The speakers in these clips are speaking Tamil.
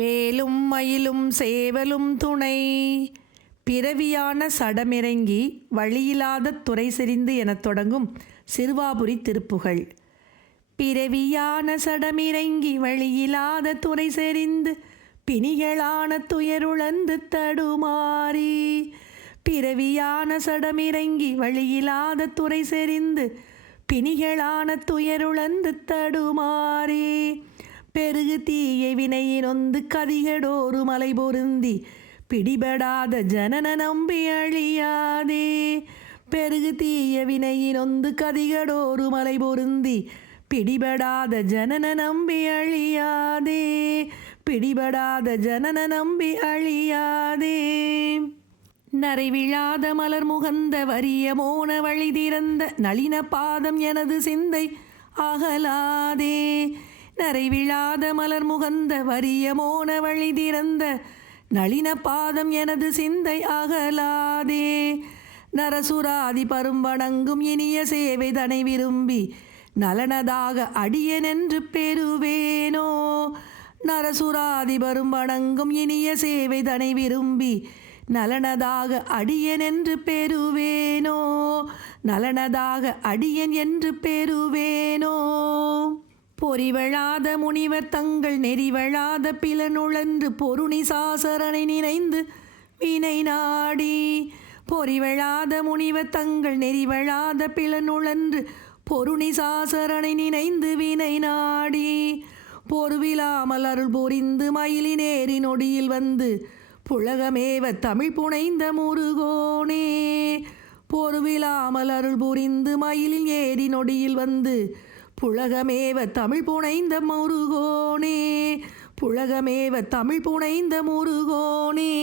வேலும் மயிலும் சேவலும் துணை. பிறவியான சடமிறங்கி வழியில்லாத துறை செறிந்து எனத் தொடங்கும் சிறுவாபுரி திருப்புகழ். பிறவியான சடமிறங்கி வழியில்லாத துறை செறிந்து பிணிகளான துயருழந்து தடுமாறி. பிறவியான சடமிறங்கி வழியில்லாத துறை செறிந்து பிணிகளான துயருழந்து தடுமாறி. பெருகு தீய வினையினொந்து கதிகடோரு மலை பொருந்தி பிடிபடாத ஜனன நம்பி அழியாதே. பெருகு தீய வினையினொந்து கதிகடோரு மலை பொருந்தி பிடிபடாத ஜனன நம்பி அழியாதே. பிடிபடாத ஜனன நம்பி அழியாதே. நரைவிழாத மலர் முகந்த வரிய மோன வழி திறந்த நளின பாதம் எனது சிந்தை அகலாதே. நரைவிழாத மலர் முகந்த வரிய மோன வழி திறந்த நளின பாதம் எனது சிந்தை அகலாதே. நரசுராதி பரும் வணங்கும் இனிய சேவை தனை விரும்பி நலனதாக அடியனென்று பெறுவேனோ. நரசுராதி பரும் வணங்கும் இனிய சேவை தனை விரும்பி நலனதாக அடியன் என்று பெறுவேனோ. நலனதாக அடியன் என்று பெறுவேனோ. பொறிவழாத முனிவர் தங்கள் நெறிவழாத பிலனுழன்று பொருணி சாசரனை நினைந்து வினை நாடி. பொறிவழாத முனிவர் தங்கள் நெறிவழாத பிலனுழன்று பொருணி சாசரனை நினைந்து வினை நாடி. பொறுவிலாமல் அருள் பொறிந்து மயிலினேறி நொடியில் வந்து புலகமேவ தமிழ் புனைந்த முருகோனே. பொறுவிலாமல் அருள் புரிந்து மயிலில் ஏறி நொடியில் வந்து புலகமேவ தமிழ் புனைந்த முருகோனே புலகமேவ தமிழ் புனைந்த முருகோனே.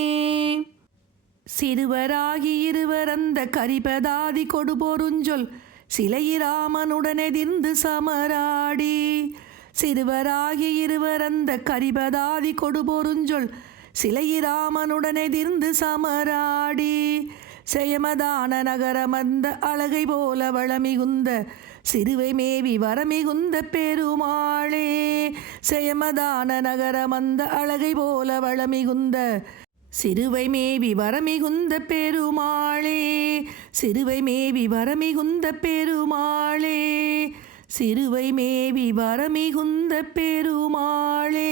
சிறுவராகி இருவர் அந்த கரிபதாதி கொடு பொருஞ்சொல் சிலையிராமனுடனெதிர்ந்து சமராடி. சிறுவராகி இருவர் அந்த கரிபதாதி கொடு பொருஞ்சொல் சிலையிராமனுடனெதிர்ந்து சமராடி. செயமதான நகரமந்த அழகை போல வளமிகுந்த சிறுவை மேவி வரமிகுந்த பெருமாளே. செயமதான நகரமந்த அழகை போல வளமிகுந்த சிறுவை மேவி வரமிகுந்த பெருமாளே. சிறுவை மேவி வரமிகுந்த பெருமாளே. சிறுவை மேவி வரமிகுந்த பெருமாளே.